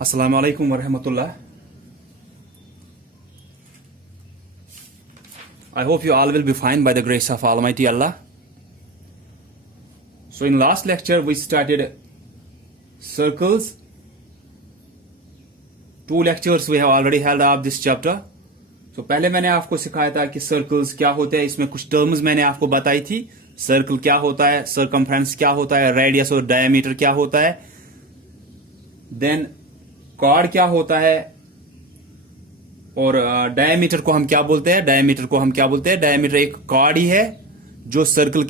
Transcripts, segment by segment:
Assalamu alaikum wa rahmatullah. I hope you all will be fine by the grace of Almighty Allah. So in last lecture we started circles. 2 lectures we have already held of this chapter. So पहले मैंने आपको सिखाया था कि circles क्या होते हैं, इसमें कुछ टर्म्स मैंने आपको बताई थी. सर्कल क्या होता है, सर्कमफ्रेंस क्या होता है, रेडियस और डायमीटर क्या होता है, देन कॉर्ड क्या होता है, और डायमीटर को हम क्या बोलते हैं. डायमीटर एक कॉर्ड ही है जो सर्कल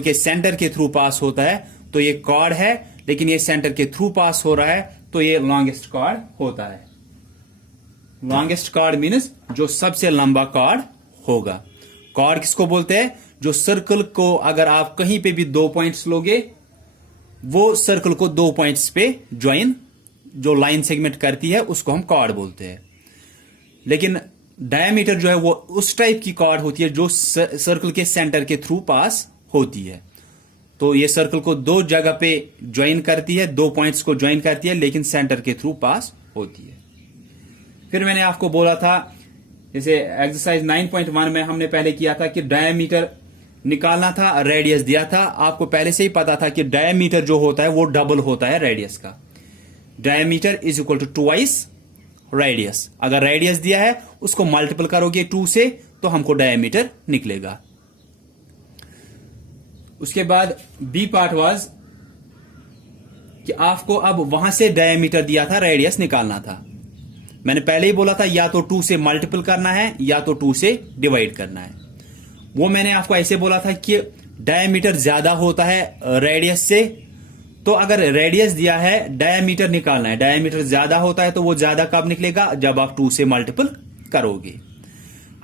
के सेंटर के थ्रू पास होता है. तो ये कॉर्ड है, लेकिन ये सेंटर के थ्रू पास हो रहा है, तो ये लॉन्गेस्ट कॉर्ड होता है. लॉन्गेस्ट कॉर्ड मीन्स जो सबसे लंबा कॉर्ड होगा. कॉर्ड किसको बोलते हैं? जो सर्कल को अगर आप कहीं पे भी 2 पॉइंट्स लोगे, वो सर्कल को 2 पॉइंट्स पे ज्वाइन जो लाइन सेगमेंट करती है उसको हम कॉर्ड बोलते हैं. लेकिन डायमीटर जो है वो उस टाइप की कॉर्ड होती है जो सर्कल के सेंटर के थ्रू पास होती है. तो ये सर्कल को 2 जगह पे ज्वाइन करती है, 2 पॉइंट्स को ज्वाइन करती है, लेकिन सेंटर के थ्रू पास होती है. फिर मैंने आपको बोला था, जैसे एक्सरसाइज 9.1 में हमने पहले किया था कि डायमीटर निकालना था, रेडियस दिया था. आपको पहले से ही पता था कि डायमीटर जो होता है वो डबल होता है रेडियस का. Diameter is equal to twice radius. अगर रेडियस दिया है उसको मल्टीपल करोगे 2 से तो हमको डायमीटर निकलेगा. उसके बाद बी पार्ट वाज कि आपको अब वहां से डायमीटर दिया था, रेडियस निकालना था. मैंने पहले ही बोला था या तो 2 से मल्टीपल करना है या तो 2 से डिवाइड करना है. वो मैंने आपको ऐसे बोला था कि डायमीटर ज्यादा होता है रेडियस से. तो अगर रेडियस दिया है, डायमीटर निकालना है, डायमीटर ज्यादा होता है, तो वो ज्यादा कब निकलेगा? जब आप 2 से मल्टीपल करोगे.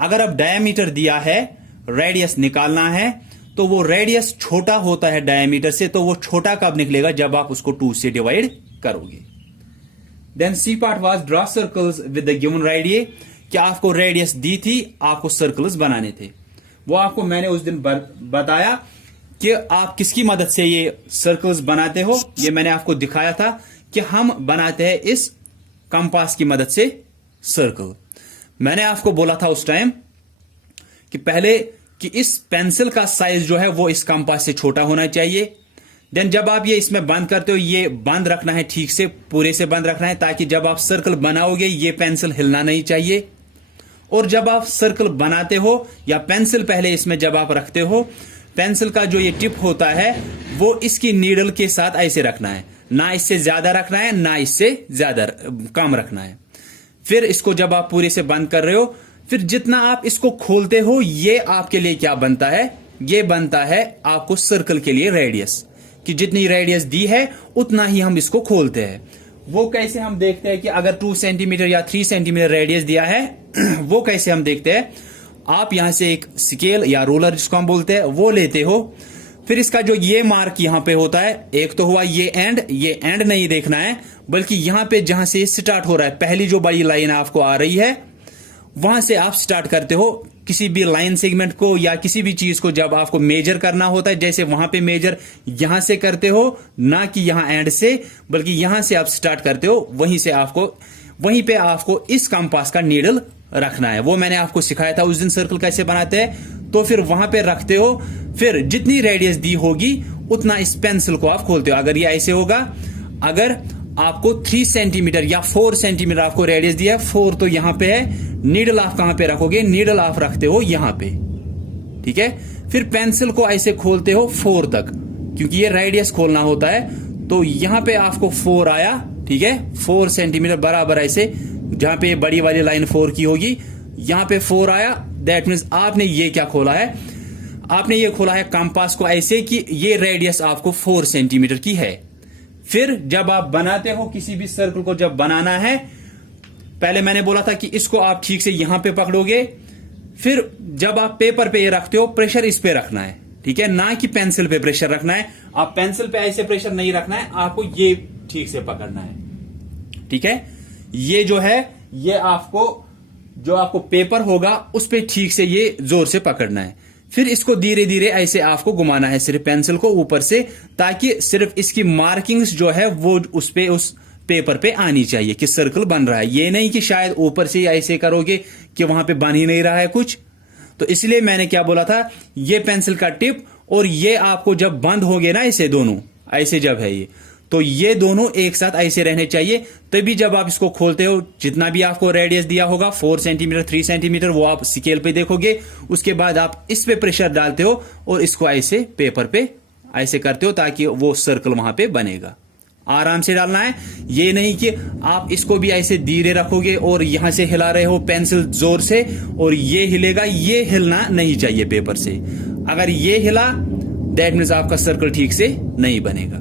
अगर अब डायमीटर दिया है, रेडियस निकालना है, तो वो रेडियस छोटा होता है डायमीटर से, तो वो छोटा कब निकलेगा? जब आप उसको 2 से डिवाइड करोगे. Then C part was draw circles with the given radius. क्या आपको रेडियस दी थी, आपको सर्कल्स बनाने थे. वो आपको मैंने उस दिन बताया कि आप किसकी मदद से ये सर्कल्स बनाते हो. ये मैंने आपको दिखाया था कि हम बनाते हैं इस कंपास की मदद से सर्कल. मैंने आपको बोला था उस टाइम कि पहले कि इस पेंसिल का साइज जो है वो इस कंपास से छोटा होना चाहिए. देन जब आप ये इसमें बंद करते हो, ये बंद रखना है, ठीक से पूरे से बंद रखना है, ताकि जब आप सर्कल बनाओगे ये पेंसिल हिलना नहीं चाहिए. और जब आप सर्कल बनाते हो या पेंसिल पहले इसमें जब आप रखते हो, पेंसिल का जो ये टिप होता है वो इसकी नीडल के साथ ऐसे रखना है, ना इससे ज्यादा रखना है ना इससे ज्यादा कम रखना है. फिर इसको जब आप पूरे से बंद कर रहे हो, फिर जितना आप इसको खोलते हो, ये आपके लिए क्या बनता है? ये बनता है आपको सर्कल के लिए रेडियस, कि जितनी रेडियस दी है उतना ही हम इसको खोलते हैं. वो कैसे हम देखते हैं कि अगर 2 सेंटीमीटर या 3 सेंटीमीटर रेडियस दिया है वो कैसे हम देखते हैं? आप यहां से एक स्केल या रोलर जिसको हम बोलते हैं वो लेते हो. फिर इसका जो ये मार्क यहां पे होता है, एक तो हुआ ये एंड नहीं देखना है, बल्कि यहां पे जहां से स्टार्ट हो रहा है, पहली जो बड़ी लाइन आपको आ रही है वहां से आप स्टार्ट करते हो किसी भी लाइन सेगमेंट को या किसी भी चीज को. जब आपको मेजर करना होता है, जैसे वहां पे मेजर यहां से करते हो, ना कि यहां एंड से, बल्कि यहां से आप स्टार्ट करते हो, वहीं पे आपको इस कंपास का नीडल रखना है. वो मैंने आपको सिखाया था उस दिन सर्कल कैसे बनाते हैं. तो फिर वहां पे रखते हो, फिर जितनी रेडियस दी होगी उतना इस पेंसिल को आप खोलते हो. अगर ये ऐसे होगा, अगर आपको 3 सेंटीमीटर या 4 सेंटीमीटर आपको रेडियस दिया, 4 तो यहां पे है, नीडल आप कहां पे रखोगे? नीडल आप रखते हो यहां पे, ठीक है. फिर पेंसिल को ऐसे खोलते हो 4 तक, क्योंकि ये रेडियस खोलना होता है. तो यहां पे आपको 4 आया, ठीक है, 4 सेंटीमीटर बराबर ऐसे, जहां पे बड़ी वाली लाइन 4 की होगी, यहां पे 4 आया. दैट मीन्स आपने ये क्या खोला है? आपने ये खोला है कंपास को ऐसे कि ये रेडियस आपको 4 सेंटीमीटर की है. फिर जब आप बनाते हो किसी भी सर्कल को, जब बनाना है, पहले मैंने बोला था कि इसको आप ठीक से यहां पे पकड़ोगे. फिर जब आप पेपर पे ये रखते हो, प्रेशर इस पे रखना है, ठीक है, ना कि पेंसिल पे प्रेशर रखना है. आप पेंसिल पे ऐसे प्रेशर नहीं रखना है, आपको ये ठीक से पकड़ना है, ठीक है. ये जो है, ये आपको पेपर होगा उस पे ठीक से ये जोर से पकड़ना है. फिर इसको धीरे धीरे ऐसे आपको घुमाना है, सिर्फ पेंसिल को ऊपर से, ताकि सिर्फ इसकी मार्किंग्स जो है वो उस पेपर पे आनी चाहिए कि सर्कल बन रहा है। ये नहीं कि शायद ऊपर से ऐसे करोगे कि वहां पे बन ही नहीं रहा है कुछ। तो इसलिए मैंने क्या बोला था, ये पेंसिल का टिप और ये आपको जब बंद हो गए ना, ऐसे दोनों ऐसे जब है ये, तो ये दोनों एक साथ ऐसे रहने चाहिए। तभी जब आप इसको खोलते हो, जितना भी आपको रेडियस दिया होगा 4 सेंटीमीटर 3 सेंटीमीटर, वो आप स्केल पे देखोगे। उसके बाद आप इस पे प्रेशर डालते हो और इसको ऐसे पेपर पे ऐसे करते हो ताकि वो सर्कल वहां पे बनेगा। आराम से डालना है, ये नहीं कि आप इसको भी ऐसे धीरे रखोगे और यहां से हिला रहे हो पेंसिल जोर से और ये हिलेगा। ये हिलना नहीं चाहिए पेपर से। अगर ये हिला दैट मीन्स आपका सर्कल ठीक से नहीं बनेगा।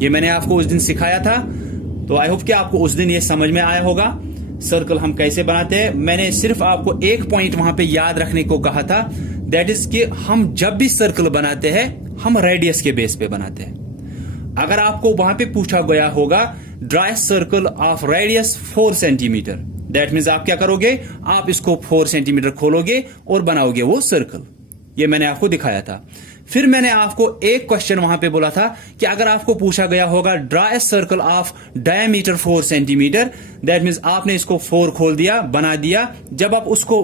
ये मैंने आपको उस दिन सिखाया था, तो आई होप कि आपको उस दिन ये समझ में आया होगा सर्कल हम कैसे बनाते हैं। मैंने सिर्फ आपको एक पॉइंट वहां पे याद रखने को कहा था, दैट इज कि हम जब भी सर्कल बनाते हैं हम रेडियस के बेस पे बनाते हैं। अगर आपको वहां पे पूछा गया होगा draw a circle of radius 4 centimetre, that means आप क्या करोगे, आप इसको 4 सेंटीमीटर खोलोगे और बनाओगे वो सर्कल। ये मैंने आपको दिखाया था। फिर मैंने आपको एक क्वेश्चन वहां पे बोला था कि अगर आपको पूछा गया होगा draw a circle of diameter 4 centimetre, that means आपने इसको 4 खोल दिया, बना दिया। जब आप उसको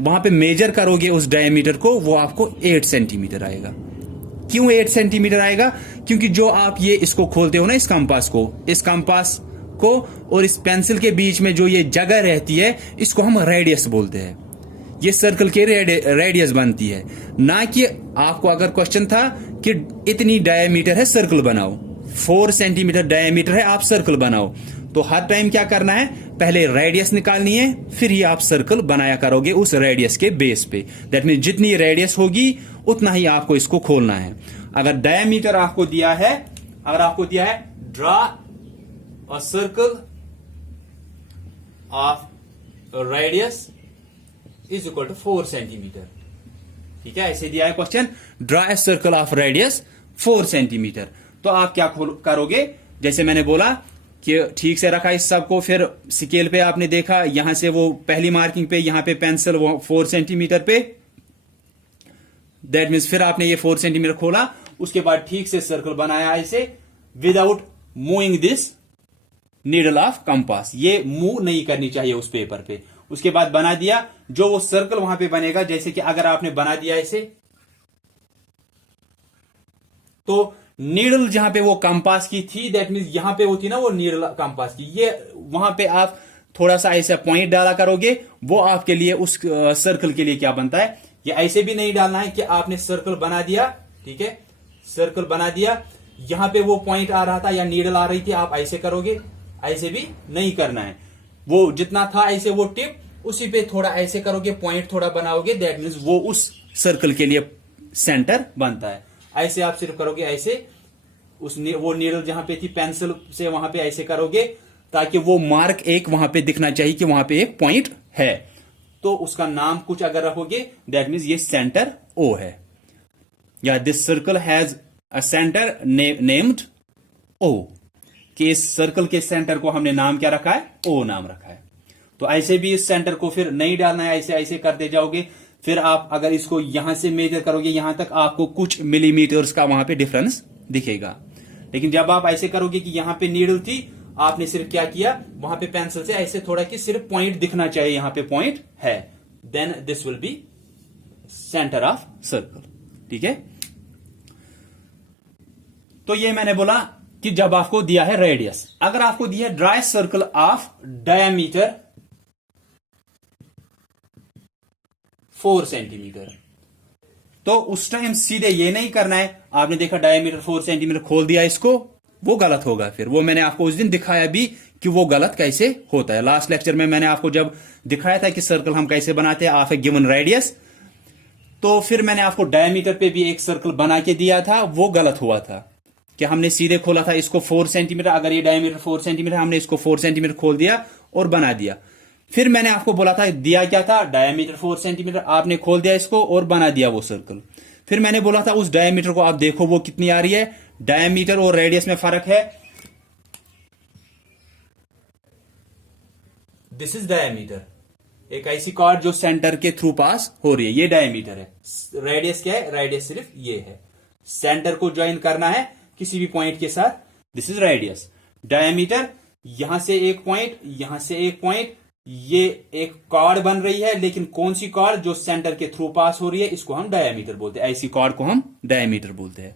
वहां पे मेजर करोगे उस डायमीटर को, वो आपको 8 सेंटीमीटर आएगा। क्यों 8 सेंटीमीटर आएगा? क्योंकि जो आप ये इसको खोलते हो ना, इस कंपास को और इस पेंसिल के बीच में जो ये जगह रहती है, इसको हम रेडियस बोलते हैं। ये सर्कल की रेडियस बनती है। ना कि आपको अगर क्वेश्चन था कि इतनी डायमीटर है सर्कल बनाओ, 4 सेंटीमीटर डायमीटर है आप सर्कल बनाओ, तो हर टाइम क्या करना है, पहले रेडियस निकालनी है, फिर ही आप सर्कल बनाया करोगे उस रेडियस के बेस पे। दैट मीन जितनी रेडियस होगी उतना ही आपको इसको खोलना है। अगर डायमीटर आपको दिया है, draw a circle of radius is equal to 4 centimetre, ठीक है, ऐसे दिया है question, draw a circle of radius 4 centimetre. तो आप क्या करोगे, जैसे मैंने बोला कि ठीक से रखा इस सब को, फिर स्केल पे आपने देखा, यहां से वो पहली मार्किंग पे, यहां पे पेंसिल वो 4 सेंटीमीटर पे, दैट मीन्स फिर आपने ये 4 सेंटीमीटर खोला, उसके बाद ठीक से सर्कल बनाया ऐसे without moving this needle of compass. ये मूव नहीं करनी चाहिए उस पेपर पे। उसके बाद बना दिया, जो वो सर्कल वहां पे बनेगा, जैसे कि अगर आपने बना दिया ऐसे, तो नीडल जहां पे वो कंपास की थी, दैट मीन्स यहां पे होती ना वो नीडल कंपास की, ये वहां पे आप थोड़ा सा ऐसा पॉइंट डाला करोगे, वो आपके लिए उस सर्कल के लिए क्या बनता है। ये ऐसे भी नहीं डालना है कि आपने सर्कल बना दिया, ठीक है, सर्कल बना दिया, यहां पे वो पॉइंट आ रहा था या नीडल आ रही थी, आप ऐसे करोगे, ऐसे भी नहीं करना है। वो जितना था ऐसे वो टिप, उसी पे थोड़ा ऐसे करोगे, पॉइंट थोड़ा बनाओगे, दैट मीन्स वो उस सर्कल के लिए सेंटर बनता है। ऐसे आप सिर्फ करोगे, ऐसे वो नीडल जहां पे थी पेंसिल से वहां पे ऐसे करोगे, ताकि वो मार्क एक वहां पे दिखना चाहिए कि वहां पे एक पॉइंट है। तो उसका नाम कुछ अगर रखोगे, दैट मीन्स ये सेंटर ओ है, या this circle has a centre named O, कि इस सर्कल के सेंटर को हमने नाम क्या रखा है, ओ नाम रखा है। तो ऐसे भी इस सेंटर को फिर नहीं डालना है, ऐसे ऐसे करते जाओगे। फिर आप अगर इसको यहां से मेजर करोगे, यहां तक आपको कुछ मिलीमीटर्स का वहां पे डिफरेंस दिखेगा। लेकिन जब आप ऐसे करोगे कि यहां पे नीडल थी, आपने सिर्फ क्या किया, वहां पे पेंसिल से ऐसे थोड़ा कि सिर्फ पॉइंट दिखना चाहिए, यहां पे पॉइंट है, then this will be centre of circle, ठीक है। तो ये मैंने बोला कि जब आपको दिया है रेडियस, अगर आपको दिया है draw a circle of diameter 4 centimetre, तो उस टाइम सीधे ये नहीं करना है, आपने देखा डायमीटर 4 सेंटीमीटर खोल दिया इसको, वो गलत होगा। फिर वो मैंने आपको उस दिन दिखाया भी कि वो गलत कैसे होता है। लास्ट लेक्चर में मैंने आपको जब दिखाया था कि सर्कल हम कैसे बनाते हैं ऑफ ए गिवन रेडियस, तो फिर मैंने आपको डायमीटर पे भी एक सर्कल बना के दिया था, वो गलत हुआ था कि हमने सीधे खोला था इसको 4 सेंटीमीटर, अगर ये डायमीटर 4 सेंटीमीटर, हमने इसको 4 सेंटीमीटर खोल दिया और बना दिया। फिर मैंने आपको बोला था, दिया क्या था, डायमीटर 4 सेंटीमीटर, आपने खोल दिया इसको और बना दिया वो सर्कल। फिर मैंने बोला था उस डायमीटर को आप देखो वो कितनी आ रही है, डायमीटर और रेडियस में फर्क है, दिस इज डायमीटर, एक ऐसी कॉर्ड जो सेंटर के थ्रू पास हो रही है, ये डायमीटर है। रेडियस क्या है, रेडियस सिर्फ ये है, सेंटर को ज्वाइन करना है किसी भी पॉइंट के साथ, दिस इज रेडियस। डायमीटर यहां से एक पॉइंट, यहां से एक पॉइंट, ये एक कॉर्ड बन रही है, लेकिन कौन सी कॉर्ड? जो सेंटर के थ्रू पास हो रही है, इसको हम डायमीटर बोलते हैं। ऐसी कॉर्ड को हम डायमीटर बोलते हैं।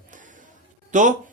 तो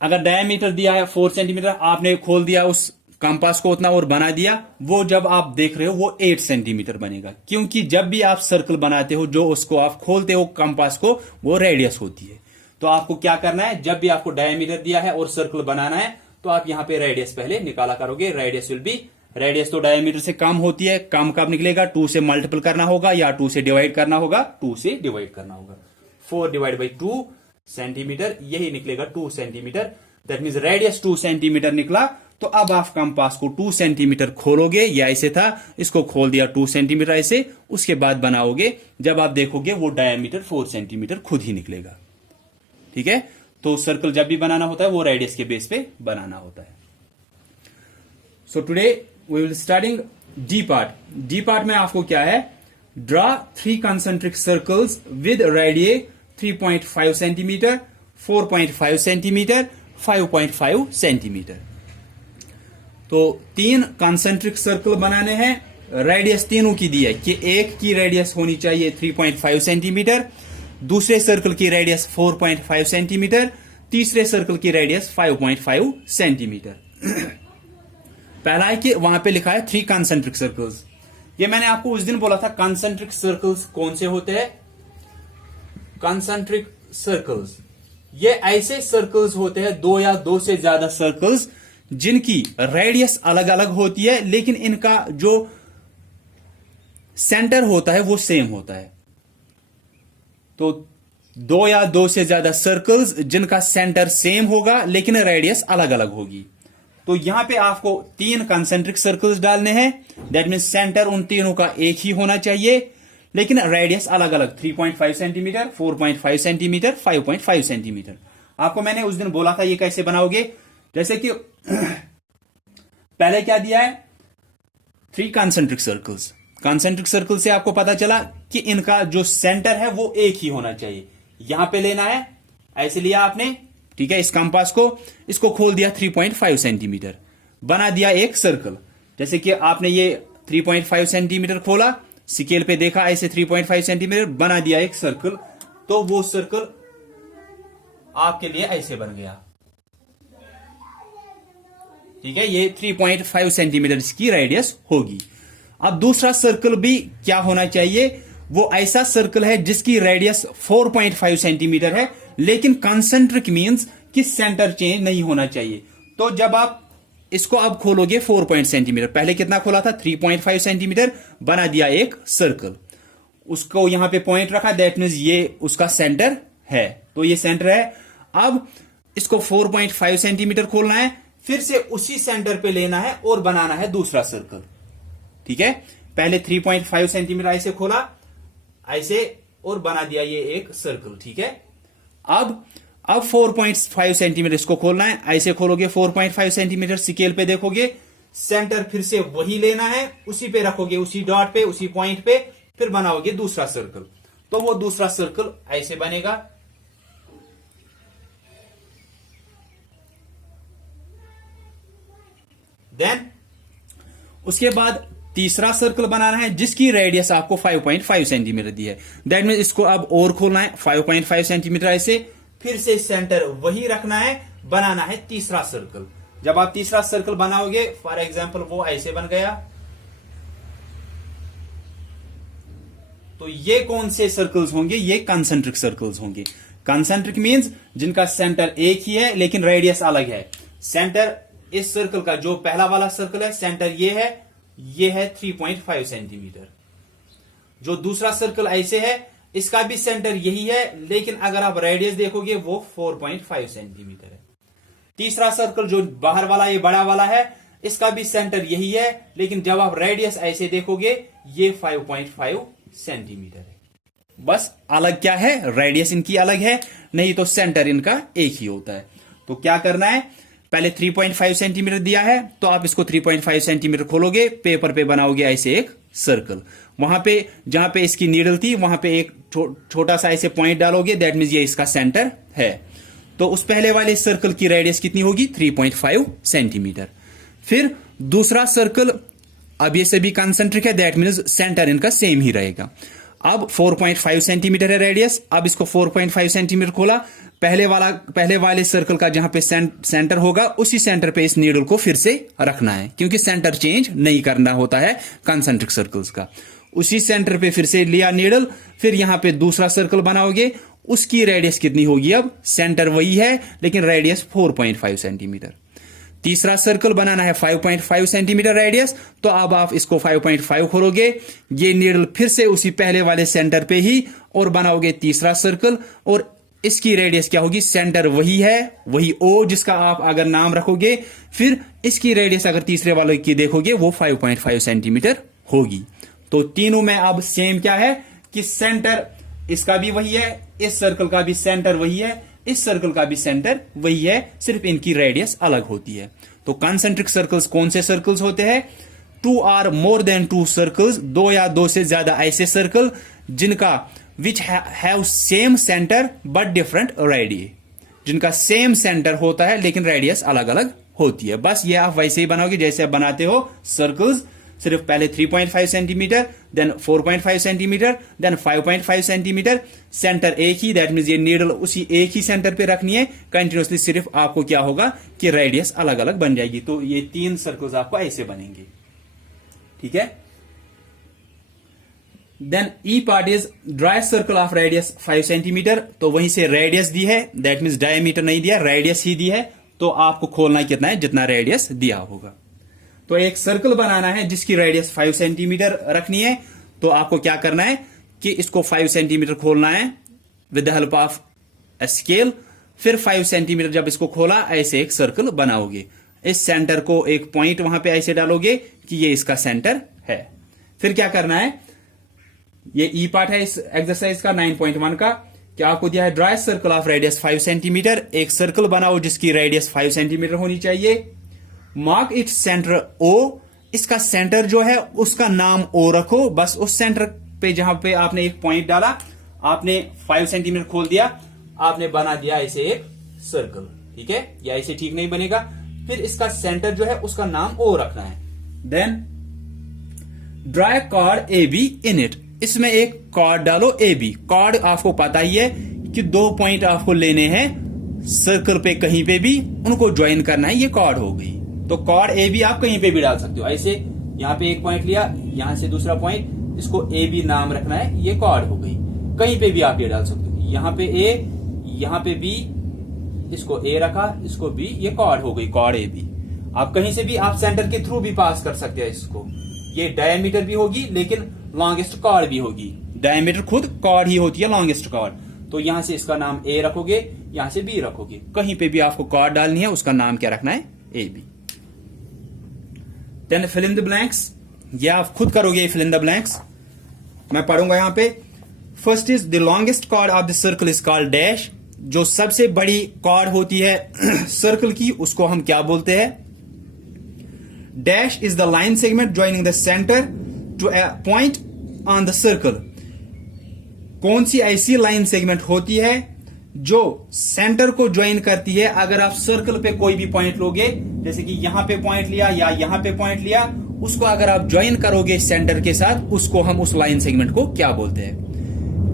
अगर डायमीटर दिया है 4 सेंटीमीटर, आपने खोल दिया उस कंपास को उतना और बना दिया, वो जब आप देख रहे हो वो 8 सेंटीमीटर बनेगा, क्योंकि जब भी आप सर्कल बनाते हो, जो उसको आप खोलते हो कंपास को, वो रेडियस होती है। तो आपको क्या करना है, जब भी आपको डायमीटर दिया है और सर्कल बनाना है, तो आप यहां पे रेडियस पहले निकाला करोगे। रेडियस विल बी, रेडियस तो डायमीटर से कम होती है, कम कब निकलेगा? 2 से मल्टीपल करना होगा या 2 से डिवाइड करना होगा? 2 से डिवाइड करना होगा। 4 डिवाइड बाई 2 सेंटीमीटर, यही निकलेगा 2 centimetre. That means radius 2 centimetre निकला। तो अब आप कंपास को 2 सेंटीमीटर खोलोगे, या ऐसे था, इसको खोल दिया 2 सेंटीमीटर ऐसे, उसके बाद बनाओगे, जब आप देखोगे वो डायमीटर 4 सेंटीमीटर खुद ही निकलेगा। ठीक है, तो सर्कल जब भी बनाना होता है वो रेडियस के बेस पे बनाना होता है। So today we will starting the part. The part में आपको क्या है, draw 3 concentric circles with radii 3.5 centimetre, 4.5 centimetre, 5.5 centimetre. तो 3 कंसेंट्रिक सर्कल बनाने हैं। रेडियस तीनों की दी है कि एक की रेडियस होनी चाहिए 3.5 सेंटीमीटर, दूसरे सर्कल की रेडियस 4.5 सेंटीमीटर, तीसरे सर्कल की रेडियस 5.5 सेंटीमीटर। पहला है कि वहां पे लिखा है 3 कंसेंट्रिक सर्कल्स। ये मैंने आपको उस दिन बोला था कंसेंट्रिक सर्कल्स कौन से होते हैं। कंसेंट्रिक सर्कल्स ये ऐसे सर्कल्स होते हैं, 2 या 2 से ज्यादा सर्कल्स, जिनकी रेडियस अलग अलग होती है, लेकिन इनका जो सेंटर होता है वो सेम होता है। तो 2 या 2 से ज्यादा सर्कल्स जिनका सेंटर सेम होगा, लेकिन रेडियस अलग अलग होगी। तो यहां पे आपको 3 कंसेंट्रिक सर्कल्स डालने हैं। दैट मीन सेंटर उन तीनों का एक ही होना चाहिए, लेकिन रेडियस अलग अलग, 3.5 सेंटीमीटर, 4.5 सेंटीमीटर, 5.5 सेंटीमीटर। आपको मैंने उस दिन बोला था ये कैसे बनाओगे। जैसे कि पहले क्या दिया है, 3 कंसेंट्रिक सर्कल्स। कंसेंट्रिक सर्कल से आपको पता चला कि इनका जो सेंटर है वो एक ही होना चाहिए। यहां पे लेना है, ऐसे लिया आपने, ठीक है, इस कंपास को, इसको खोल दिया 3.5 सेंटीमीटर, बना दिया एक सर्कल। जैसे कि आपने ये 3.5 सेंटीमीटर खोला, स्केल पे देखा, ऐसे 3.5 सेंटीमीटर बना दिया एक सर्कल। तो वो सर्कल आपके लिए ऐसे बन गया। ठीक है, ये 3.5 सेंटीमीटर इसकी रेडियस होगी। अब दूसरा सर्कल भी क्या होना चाहिए, वो ऐसा सर्कल है जिसकी रेडियस 4.5 सेंटीमीटर है, लेकिन कंसेंट्रिक मींस कि सेंटर चेंज नहीं होना चाहिए। तो जब आप इसको अब खोलोगे 4 सेंटीमीटर, पहले कितना खोला था 3.5 सेंटीमीटर, बना दिया एक सर्कल, उसको यहां पे पॉइंट रखा, दैट मीन्स ये उसका सेंटर है। तो ये सेंटर है। अब इसको 4.5 सेंटीमीटर खोलना है, फिर से उसी सेंटर पे लेना है और बनाना है दूसरा सर्कल। ठीक है, पहले 3.5 सेंटीमीटर ऐसे खोला, ऐसे, और बना दिया ये एक सर्कल। ठीक है, अब 4.5 सेंटीमीटर इसको खोलना है, ऐसे खोलोगे 4.5 सेंटीमीटर, स्केल पे देखोगे, सेंटर फिर से वही लेना है, उसी पे रखोगे, उसी डॉट पे, उसी पॉइंट पे, फिर बनाओगे दूसरा सर्कल। तो वो दूसरा सर्कल ऐसे बनेगा। देन उसके बाद तीसरा सर्कल बनाना है जिसकी रेडियस आपको 5.5 सेंटीमीटर दी है। दैट मीन इसको अब और खोलना है 5.5 सेंटीमीटर ऐसे, फिर से सेंटर वही रखना है, बनाना है तीसरा सर्कल। जब आप तीसरा सर्कल बनाओगे, फॉर एग्जांपल वो ऐसे बन गया, तो ये कौन से सर्कल्स होंगे, ये कंसेंट्रिक सर्कल्स होंगे। कंसेंट्रिक मींस जिनका सेंटर एक ही है लेकिन रेडियस अलग है। सेंटर इस सर्कल का जो पहला वाला सर्कल है, सेंटर ये है 3.5 सेंटीमीटर। जो दूसरा सर्कल ऐसे है, इसका भी सेंटर यही है, लेकिन अगर आप रेडियस देखोगे वो 4.5 सेंटीमीटर है। तीसरा सर्कल जो बाहर वाला, ये बड़ा वाला है, इसका भी सेंटर यही है, लेकिन जब आप रेडियस ऐसे देखोगे ये 5.5 सेंटीमीटर है। बस अलग क्या है, रेडियस इनकी अलग है, नहीं तो सेंटर इनका एक ही होता है। तो क्या करना है, पहले 3.5 सेंटीमीटर दिया है, तो आप इसको 3.5 सेंटीमीटर खोलोगे, पेपर पे बनाओगे ऐसे एक सर्कल। वहां पे जहां पे इसकी नीडल थी, वहां पे एक छोटा सा ऐसे पॉइंट डालोगे, दैट मीन्स ये इसका सेंटर है। तो उस पहले वाले सर्कल की रेडियस कितनी होगी 3.5 सेंटीमीटर। फिर दूसरा सर्कल, अब ये सभी कंसेंट्रिक है, दैट मीन्स सेंटर इनका सेम ही रहेगा। अब 4.5 सेंटीमीटर है रेडियस, अब इसको 4.5 सेंटीमीटर खोला, पहले वाले सर्कल का जहां पे सेंटर होगा उसी सेंटर पे इस नीडल को फिर से रखना है, क्योंकि सेंटर चेंज नहीं करना होता है कंसेंट्रिक सर्कल्स का। उसी सेंटर पे फिर से लिया नीडल, फिर यहां पे दूसरा सर्कल बनाओगे, उसकी रेडियस कितनी होगी, अब सेंटर वही है लेकिन रेडियस 4.5 सेंटीमीटर। तीसरा सर्कल बनाना है 5.5 सेंटीमीटर रेडियस, तो अब आप इसको 5.5 खोलोगे, ये नीडल फिर से उसी पहले वाले सेंटर पे ही, और बनाओगे तीसरा सर्कल, और इसकी रेडियस क्या होगी, सेंटर वही है, वही ओ जिसका आप अगर नाम रखोगे, फिर इसकी रेडियस अगर तीसरे वाले की देखोगे वो 5.5 सेंटीमीटर होगी। तो तीनों में अब सेम क्या है कि सेंटर इसका भी वही है, इस सर्कल का भी सेंटर वही है, इस सर्कल का भी सेंटर वही है, सिर्फ इनकी रेडियस अलग होती है। तो कंसेंट्रिक सर्कल्स कौन से सर्कल्स होते हैं, 2 or more than 2 सर्कल्स, 2 या 2 से ज्यादा ऐसे सर्कल जिनका which have same centre but different radius, जिनका सेम सेंटर होता है लेकिन रेडियस अलग अलग होती है। बस ये आप वैसे ही बनाओगे जैसे आप बनाते हो सर्कल्स, सिर्फ पहले 3.5 centimetre, then 4.5 centimetre, then 5.5 centimetre, centre एक ही, दैट मीन्स ये नीडल उसी एक ही सेंटर पे रखनी है कंटिन्यूसली, सिर्फ आपको क्या होगा कि रेडियस अलग अलग बन जाएगी। तो ये 3 सर्कल्स आपको ऐसे बनेंगे, ठीक है। Then E part is draw circle of radius 5 centimetre, तो वहीं से रेडियस दी है, दैट मीन्स डायमीटर नहीं दिया, रेडियस ही दी है, तो आपको खोलना कितना है, जितना रेडियस दिया होगा। तो एक सर्कल बनाना है जिसकी रेडियस 5 सेंटीमीटर रखनी है, तो आपको क्या करना है कि इसको 5 सेंटीमीटर खोलना है with the help of a scale. फिर 5 सेंटीमीटर जब इसको खोला, ऐसे एक सर्कल बनाओगे, इस सेंटर को एक पॉइंट वहां पे ऐसे डालोगे कि ये इसका सेंटर है। फिर क्या करना है, ये ई पार्ट है इस एक्सरसाइज का 9.1 का, क्या आपको दिया है dry circle of radius 5 centimetre, एक सर्कल बनाओ जिसकी रेडियस 5 सेंटीमीटर होनी चाहिए। मार्क इट सेंटर ओ, इसका सेंटर जो है उसका नाम ओ रखो, बस उस सेंटर पे जहां पे आपने एक पॉइंट डाला, आपने 5 सेंटीमीटर खोल दिया, आपने बना दिया ऐसे एक सर्कल, ठीक है, या ऐसे ठीक नहीं बनेगा। फिर इसका सेंटर जो है उसका नाम ओ रखना है। Then draw chord A B in it, इसमें एक कार्ड डालो ए बी। कार्ड आपको पता ही है कि 2 पॉइंट आपको लेने हैं सर्कल पे, कहीं पे भी उनको ज्वाइन करना है, ये कार्ड हो गई। तो कार्ड ए बी आप कहीं पे भी डाल सकते हो, ऐसे यहां पे एक पॉइंट लिया, यहां से दूसरा पॉइंट, इसको ए बी नाम रखना है, ये कार्ड हो गई। कहीं पे भी आप ये डाल सकते हो, यहां पे ए, यहां पे बी, इसको ए रखा, इसको बी, ये कार्ड हो गई, कार्ड ए बी। आप कहीं से भी आप सेंटर के थ्रू भी पास कर सकते हैं इसको, ये डायमीटर भी होगी लेकिन लॉन्गेस्ट कार्ड भी होगी, डायमीटर खुद कार्ड ही होती है, लॉन्गेस्ट कार्ड। तो यहां से इसका नाम ए रखोगे, यहां से बी रखोगे, कहीं पे भी आपको कार्ड डालनी है, उसका नाम क्या रखना है, A B. Then fill in the blanks, ये आप खुद करोगे फिल इन द ब्लैंक्स, मैं पढ़ूंगा यहां पे। First is the longest card of the circle is called dash, जो सबसे बड़ी कार्ड होती है सर्कल की उसको हम क्या बोलते हैं, dash is the line segment joining the centre to a point on the circle. कौन सी ऐसी लाइन सेगमेंट होती है जो सेंटर को ज्वाइन करती है, अगर आप सर्कल पे कोई भी पॉइंट लोगे, जैसे कि यहां पे पॉइंट लिया या यहां पे पॉइंट लिया, उसको अगर आप ज्वाइन करोगे सेंटर के साथ, उसको हम उस लाइन सेगमेंट को क्या बोलते हैं,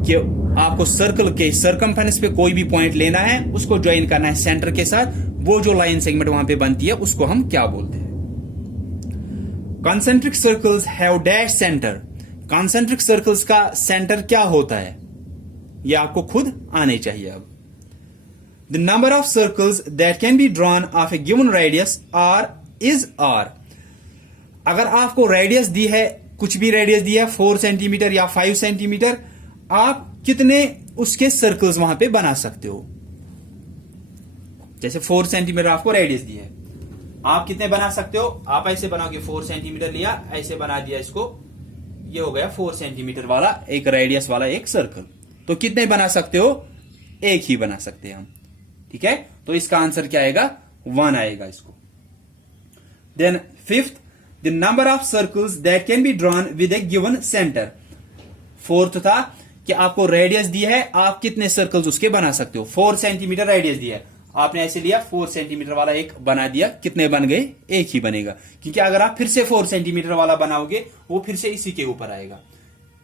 कि आपको सर्कल के सर्कमफेरेंस पे कोई भी पॉइंट लेना है, उसको ज्वाइन करना है सेंटर के साथ, वो जो लाइन सेगमेंट वहां पे बनती है उसको हम क्या बोलते हैं। Concentric circles have dash centre, concentric circles का सेंटर क्या होता है, ये आपको खुद आने चाहिए। अब the number of circles that can be drawn of a given radius R is R, अगर आपको रेडियस दी है, कुछ भी रेडियस दी है 4 सेंटीमीटर या 5 सेंटीमीटर, आप कितने उसके सर्कल्स वहां पे बना सकते हो। जैसे 4 सेंटीमीटर आपको रेडियस दी है, आप कितने बना सकते हो, आप ऐसे बनाओगे, 4 सेंटीमीटर लिया, ऐसे बना दिया इसको, ये हो गया 4 सेंटीमीटर वाला एक रेडियस वाला एक सर्कल। तो कितने बना सकते हो, एक ही बना सकते हैं हम, ठीक है। तो इसका आंसर क्या आएगा, 1 आएगा इसको। Then fifth, the number of circles that can be drawn with a given centre. Fourth था कि आपको रेडियस दी है, आप कितने सर्कल्स उसके बना सकते हो, 4 सेंटीमीटर रेडियस दी है, आपने ऐसे लिया 4 सेंटीमीटर वाला एक बना दिया, कितने बन गए? एक ही बनेगा, क्योंकि अगर आप फिर से 4 सेंटीमीटर वाला बनाओगे वो फिर से इसी के ऊपर आएगा।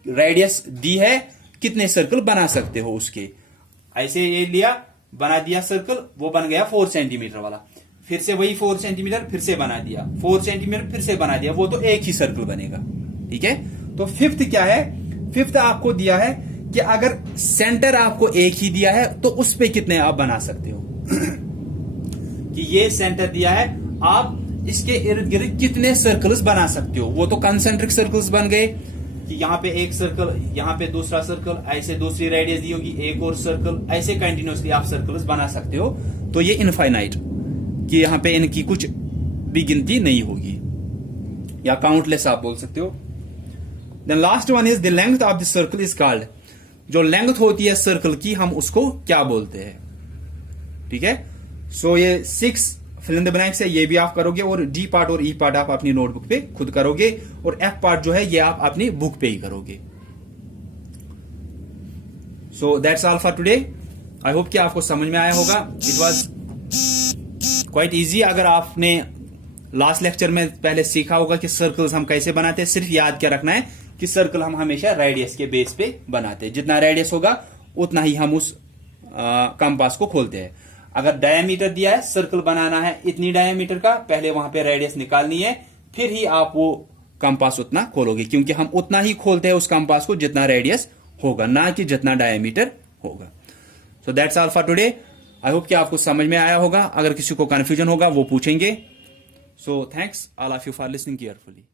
रेडियस दी है, कितने सर्कल बना सकते हो उसके, ऐसे ये लिया बना दिया सर्कल, वो बन गया 4 सेंटीमीटर वाला, फिर से वही 4 सेंटीमीटर फिर से बना दिया, 4 सेंटीमीटर फिर से बना दिया, वो तो एक ही सर्कल बनेगा। ठीक है, तो फिफ्थ क्या है? फिफ्थ आपको दिया है कि अगर सेंटर आपको एक ही दिया है तो उस पे कितने आप बना सकते हो कि ये सेंटर दिया है, आप इसके इर्द गिर्द कितने सर्कल्स बना सकते हो। वो तो कंसेंट्रिक सर्कल्स बन गए कि यहां पे एक सर्कल, यहां पे दूसरा सर्कल, ऐसे दूसरी रेडियस दी होगी, एक और सर्कल, ऐसे कंटिन्यूअसली आप सर्कल्स बना सकते हो। तो ये इनफाइनाइट कि यहां पे इनकी कुछ भी गिनती नहीं होगी, या काउंटलेस आप बोल सकते हो। Then last one is the length of the circle is called. जो लेंथ होती है सर्कल की, हम उसको क्या बोलते हैं? ठीक है, सो ये 6 फिल इन द ब्लैंक्स है, ये भी आप करोगे, और डी पार्ट और ई पार्ट आप अपनी नोटबुक पे खुद करोगे, और एफ पार्ट जो है ये आप अपनी बुक पे ही करोगे। So that's all for today. I hope कि आपको समझ में आया होगा। It was quite easy. अगर आपने लास्ट लेक्चर में पहले सीखा होगा कि सर्कल्स हम कैसे बनाते हैं, सिर्फ याद क्या रखना है कि सर्कल हम हमेशा रेडियस के बेस पे बनाते हैं। जितना रेडियस होगा उतना ही हम उस कंपास को खोलते हैं। अगर डायमीटर दिया है, सर्कल बनाना है इतनी डायमीटर का, पहले वहां पे रेडियस निकालनी है, फिर ही आप वो कंपास उतना खोलोगे, क्योंकि हम उतना ही खोलते हैं उस कंपास को जितना रेडियस होगा, ना कि जितना डायमीटर होगा। So that's all for today. I hope कि आपको समझ में आया होगा। अगर किसी को कंफ्यूजन होगा वो पूछेंगे। So thanks all of you for listening carefully.